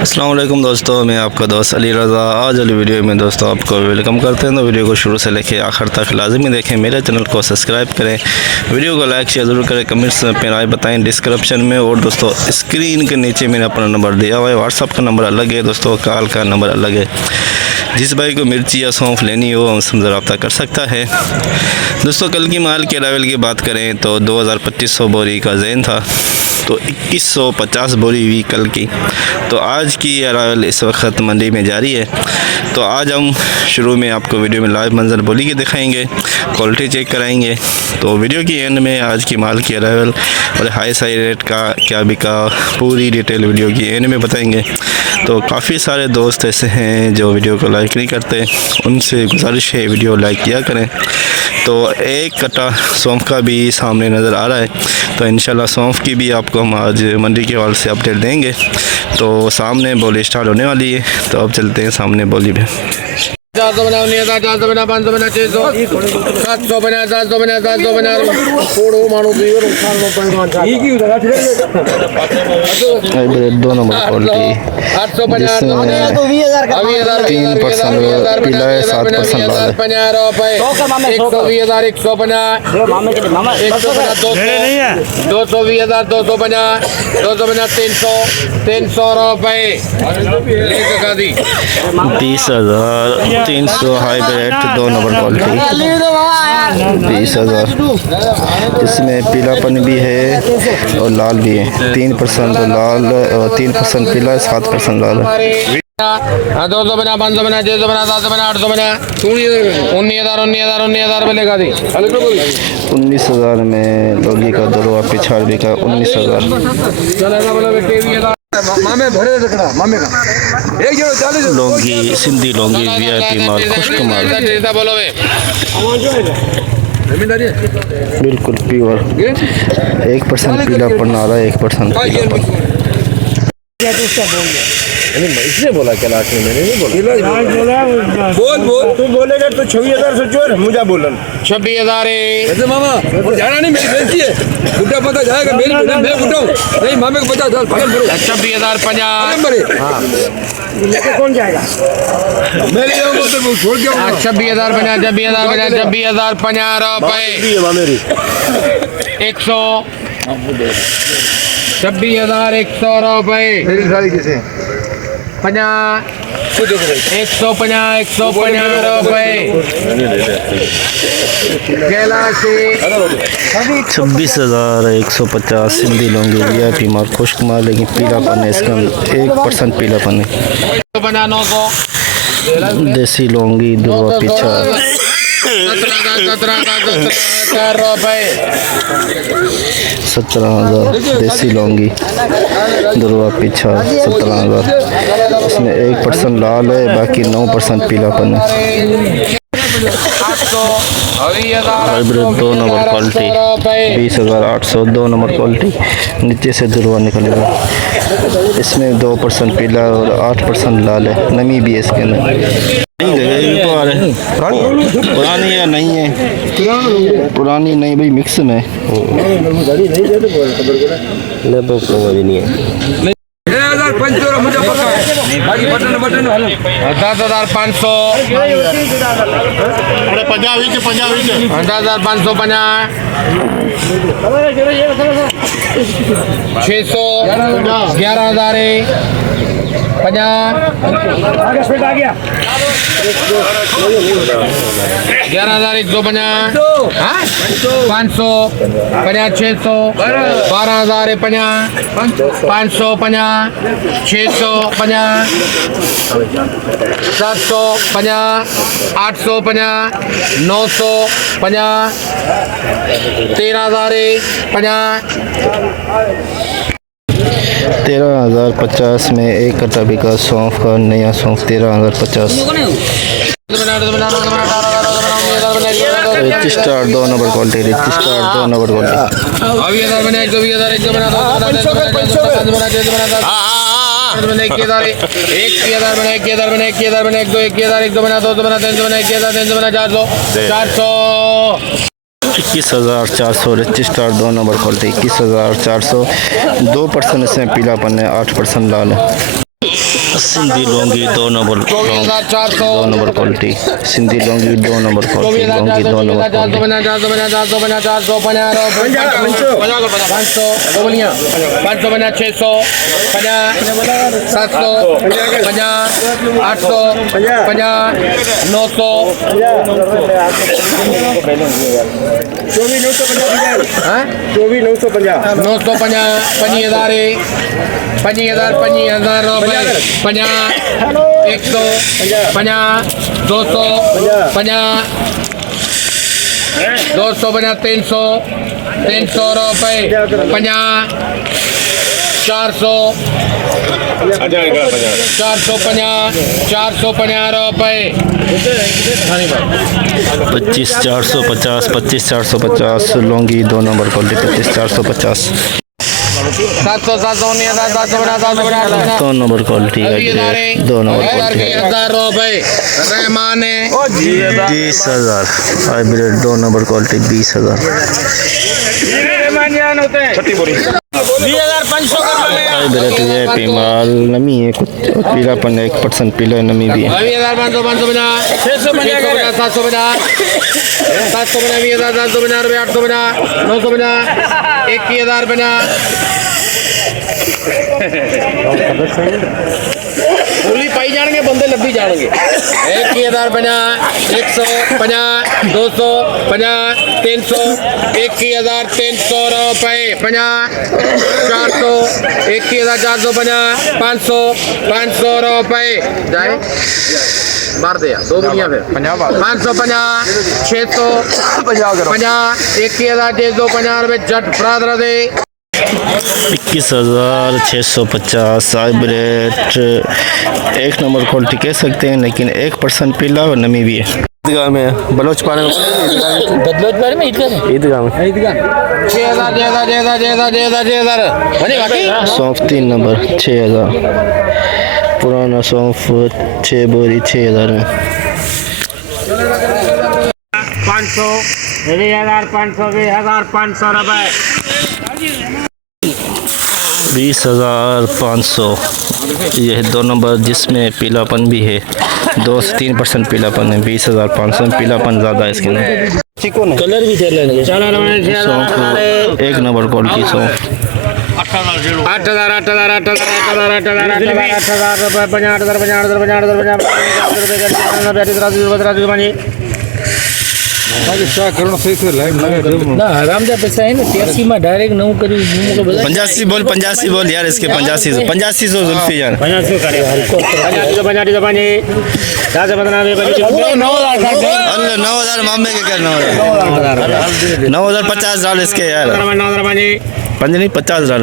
अस्सलाम वालेकुम दोस्तों, मैं आपका दोस्त अली रज़ा। आज वाली वीडियो में दोस्तों आपको वेलकम करते हैं। तो वीडियो को शुरू से लेकर आखिर तक लाजमी देखें, मेरे चैनल को सब्सक्राइब करें, वीडियो को लाइक शेयर ज़रूर करें, कमेंट्स में अपनी राय बताएं डिस्क्रिप्शन में। और दोस्तों स्क्रीन के नीचे मैंने अपना नंबर दिया हुआ है, व्हाट्सअप का नंबर अलग है दोस्तों, कॉल का नंबर अलग है। जिस भाई को मिर्ची या सौंफ लेनी हो हमसे रब्ता कर सकता है। दोस्तों कल की माल के अरावल की बात करें तो 2500 बोरी का ज़ैन था, तो 2150 बोरी हुई कल की। तो आज की अरावल इस वक्त मंडी में जारी है। तो आज हम शुरू में आपको वीडियो में लाइव मंजर बोली के दिखाएंगे, क्वालिटी चेक कराएंगे। तो वीडियो की एंड में आज की माल की अरावल और हाई साई रेट का क्या बिका पूरी डिटेल वीडियो की एंड में बताएंगे। तो काफ़ी सारे दोस्त ऐसे हैं जो वीडियो को लाइक नहीं करते, उनसे गुजारिश है वीडियो लाइक किया करें। तो एक कट्टा सौंफ का भी सामने नज़र आ रहा है, तो इंशाल्लाह सौंफ की भी आपको हम आज मंडी के हवाले से अपडेट देंगे। तो सामने बोली स्टार्ट होने वाली है, तो अब चलते हैं सामने बोली में। 400 बना 400 बना 500 बना 600 700 बना 700 बना 700 बना छोड़ो मानो तो ये नुकसान में पैसा ठीक ही होगा। दो नंबर क्वालिटी 800 बना तो 20000 का 3% पीला है, 7% लाल है। 50 रुपए 120,000 100 बना 100 बना 200 220,000 200 बना 200 बना 300 रुपए लेके का दी 20,000 300 हाई ब्रेड 2 नंबर क्वालिटी 20,000। इसमें पीलापन भी है और लाल भी है। 3% लाल और 3% पीला है, 7% लाल है। 200 बना 500 बना 600 बना 700 बना 800 बना 19,000 मिलेगा दी 19,000 में लोगी का दरवा पिछाड़ भी का 19,000 मामे भरे रखना मामे का 1 लौंगी सिंधी लौंगी वीआईपी माल खुश्क माल बोलो बिल्कुल प्योर 1% पीलापन आ रहा है, 1% पीलापन। इसने बोला क्या लास्ट में? मैंने नहीं बोला। बोल तू बोलेगा तो 26,000 से जोर मुझे बोलन 26,000 है मामा जाना नहीं, मेरी बेइज्जती है। बुढ़ा पता जाएगा मेरी मैं बुढ़ा नहीं, मामे को 50,000 फाइल भरो 26,050 हां लेके कौन जाएगा? मैं ले जाऊंगा तो छोड़ के 26,050 26,050 रुपए 100 26,100 रुपए मेरी सारी किसे 150 रुपए 26,150 सिंधी लौंगी वीआईपी माल खुश्क माल, लेकिन पीलापन है इसका 1% पीलापन है। 900 देसी लौंगी दुआ पीछा 17,000 देसी लौंगी दुआ पीछा 17,000। इसमें 1% लाल है, बाकी 9% पीलापन है। Hybrid 2 number quality 20,800 2 number quality नीचे से दुरवा निकलेगा। इसमें 2% पीला और 8% लाल है, नमी भी है इसके अंदर। पुरानी या नहीं है? पुरानी नहीं भाई, मिक्स में नहीं है। 10,500 600 11,000 11,150 500 600 12,000 550 650 750 850 950 13,050 में एक कट्टा बिका सौंफ का नया सौंफ 13,050। Rich star 2 number quality, rich star 2 number quality. 21,400 rich star 2 number quality 21,400। 2% इसमें पीलापन है, 8% लाल है। सिंधी लौंगी 2 नंबर लौंग, 2 number quality Sindhi Laungi 2 number quality Laungi 2 number quality 50,000 रुपए 50 100 50 200 50 250 300 300 रुपए 50 400 450 रुपए 25,450 लौंगी 2 number quality 25,450 2 number quality 2 number quality 10,000 रुपए Rahman 20,000 hybrid 2 number quality 20,000 hybrid VIP माल नमी है कुछ पीलापन 1% पीला नमी भी है 20,000 गोली पाई जाएंगे बंदे लब्भी जाएंगे 1,050 150 250 300 1,300 रुपए 50 400 1,450 500 500 रुपए जाए मार दिया 2 बुनिया फिर 550 600 50 1,650 रुपए जट फराद दे 21,650 हाइब्रिड 1 नंबर क्वालिटी कह सकते हैं लेकिन 1% पीला और नमी भी है ईदगाह में बलोच पाने में ईदगाह में 6,000 सौंफ 3 नंबर 6,000 पुराना सौंफ 6 बोरी 6,000 में 500 20,500 रुपए 20,500 ये है 2 नंबर जिसमें पीलापन भी है 2 से 3% पीलापन है 20,500 में पीलापन ज़्यादा है इसके अंदर कलर भी चल रहे सौंफ 1 नंबर क्वालिटी सौंफ 8,000 रुपए 50,000 आराम पैसा है ना 83 में डायरेक्ट 9 करी 85 बोल यार इसके 85 जुल्फी यार 9,000 मामले के कर 9,000 50 डाल इसके यार 5 नहीं 50 डाल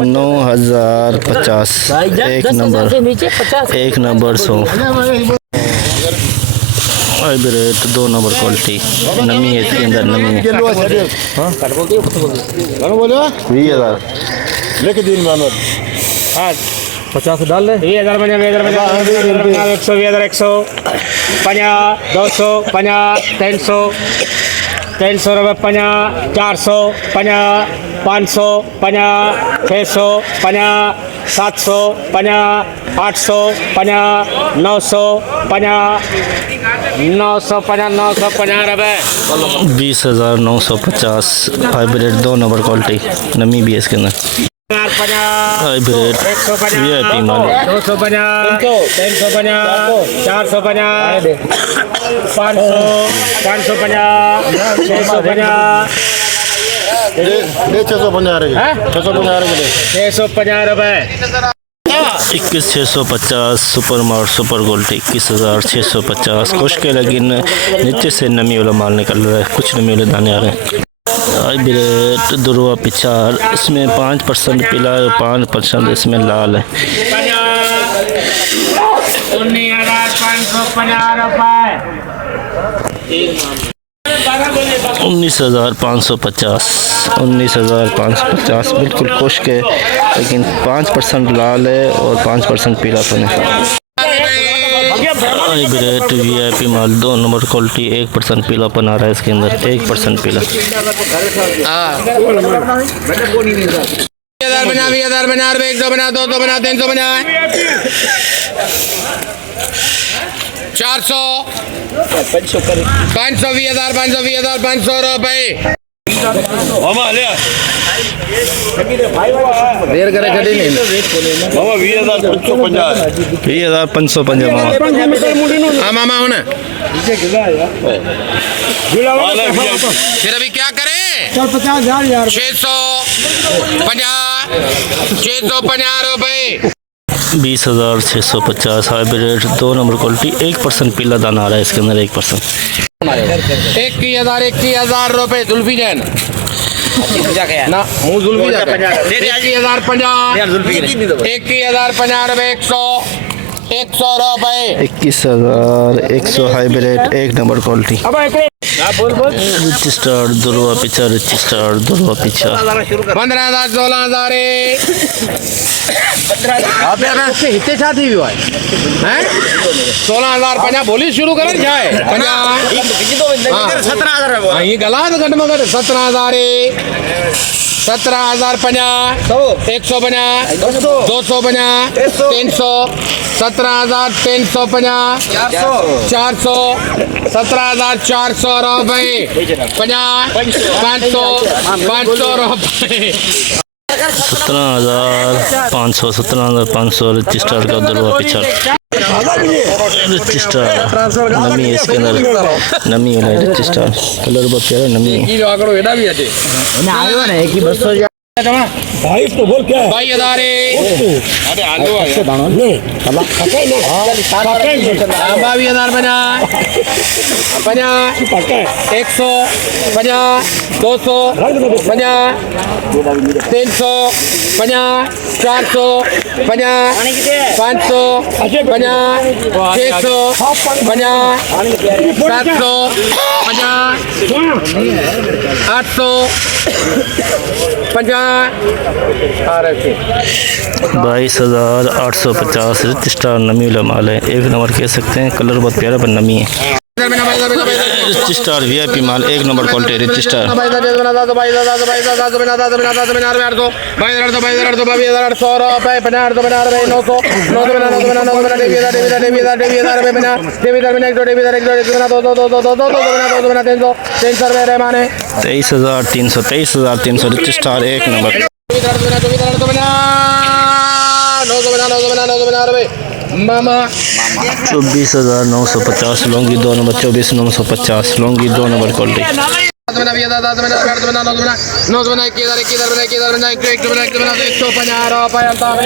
9,050 एक नंबर सौंफ हाइब्रिड 2 नंबर क्वालिटी नमी है इसके अंदर नमी है 20,000 लेके दिन में 50 डाल ले 20,000 100 50 200 50 300 300 रुपये 50 400 50 500 50 600 50 700 50 800 50 900 50 950 रुपये 20,950 हाइब्रिड 2 नंबर क्वालिटी नमी भी है इसके अंदर हाइब्रिड वीआईपी माल 250 350 450 500 550 650 रुपये 21,650 सुपर मार्ट सुपर गोल्ड 21,650 खुश के लेकिन नीचे से नमी वाला माल निकल रहा है कुछ नमी वाले दाने आ रहे हैं हाइब्रिड दुर्वा पिछाड़ इसमें 5% पीला है 5% इसमें लाल है 19,550 बिल्कुल खुश्क है लेकिन 5% लाल है और 5% पीलापन है हाइब्रिड वीआईपी माल 2 नंबर क्वालिटी 1% पीलापन आ रहा है इसके अंदर 1% पीला 50 100 50 200 50 300 400 500 रुपए देर करे कटी नहीं 20,550 मामा हाँ मामा हो ना फिर अभी क्या करें 650 रुपए 20,650 हाइब्रिड 2 नंबर क्वालिटी 1% पीला दाना आ रहा है इसके अंदर 1%। 21,000 रुपए जुल्फी जैन ना मुँह जुल्फी जान 21,050 रुपए 100 रुपए 21,100 hybrid 1 number quality rich star दुर्वा पिछा 15,000 16,000 हिते छा थी वियो आहे 16,050 बोली शुरू करनि छा आहे 17,000 ये गला तो घट में घट 17,000 17,050 150 250 300 17,350 400 17,400 रुपए 50 500 रुपए 17,500 रिच स्टार का दुर्वा पिछा रिच स्टार नमी है इसके अंदर नमी है रिच स्टार कलर बहुत प्यारा नमी है आंकड़ो एडा भी है भाई तो बोल क्या 22,000 अरे आलू है दाना ले अब पका ही नहीं 22,000 बना 50 100 50 200 50 300 50 400 50 500 50 600 50 700 50 800 22,850 रिच स्टार नमी वाला माल है 1 नंबर कह सकते हैं कलर बहुत प्यारा पर नमी है रिच स्टार वीआईपी माल 1 number quality rich star 23,300 rich star 1 number 24,950 Laungi 2 number 24,950 Laungi 2 number quality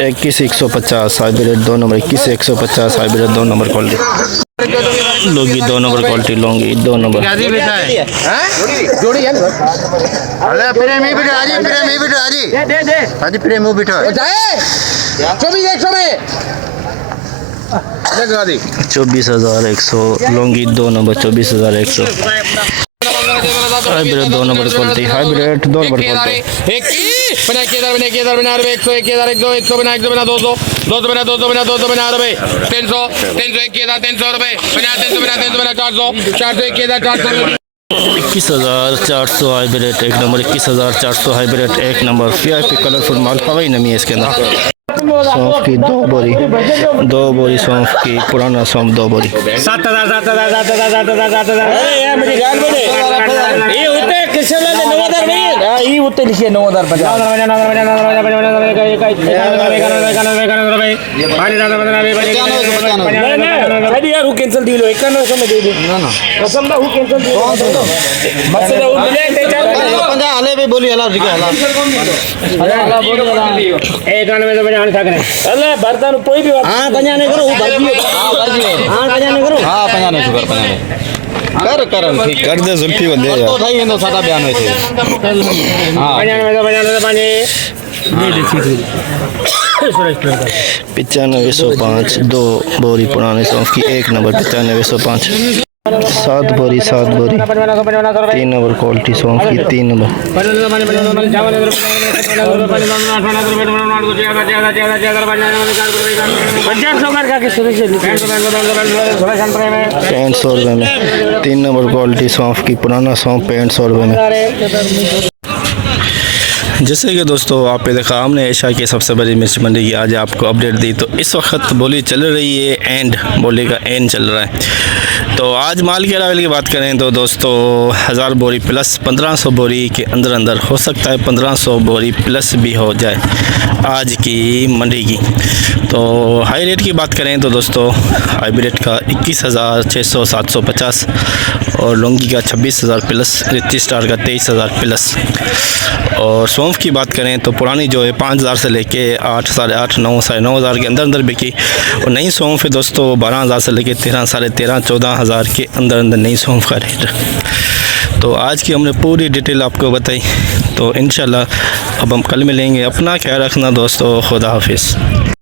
21,150 hybrid 2 number 21,150 hybrid 2 number quality Laungi 2 number quality Laungi 2 number जोड़ी है अरे प्रेम ही बिठा जी प्रेम ही बिठा जी हाजी प्रेम ही बिठा जाए 24,100 में 24,100 लौंगी 2 number 24,100 hybrid 2 number quality hybrid 2 number quality 21,400 hybrid 1 number 21,400 hybrid 1 number VIP colourful माल हवाई नमी है इसके अंदर सौंफ की 2 बोरी सौंफ की पुराना सौंफ 2 बोरी 91 बर्तन कोई भी हाँ 95 करो हाँ 95 शुगर 95 कर ठीक कर दे जुल्फी बंदे यार तो થઈ એનો સાદા બયાન હોય છે હા 9505 2 बोरी पुराने सौंफ की 1 नंबर 9505 7 बोरी 3 नंबर क्वालिटी सौंफ की 3 नंबर 6500 रुपये में 3 नंबर क्वालिटी सौंफ की पुराना सौंफ 6500 रुपये में जैसे कि दोस्तों आपने देखा हमने एशिया की सबसे बड़ी मिर्च मंडी की आज आपको अपडेट दी। तो इस वक्त बोली चल रही है एंड, बोली का एंड चल रहा है। तो आज माल के अरावल की बात करें तो दोस्तों 1000 बोरी प्लस 1500 बोरी के अंदर अंदर हो सकता है, 1500 बोरी प्लस भी हो जाए आज की मंडी की। तो हाई रेट की बात करें तो दोस्तों हाइब्रिड का 21,600 750 और लौंगी का 26,000 प्लस, रिच स्टार का 23,000 प्लस। और सौंफ की बात करें तो पुरानी जो है 5,000 से लेके 8, 8.5, 9, 9.5 के अंदर अंदर बिकी। और नई सौंफ है दोस्तों 12,000 से लेके 13, 13.5, 14,000 के अंदर अंदर नई सौंफ का रेट। तो आज की हमने पूरी डिटेल आपको बताई। तो इंशाल्लाह अब हम कल मिलेंगे। अपना ख्याल रखना दोस्तों, खुदा हाफिज़।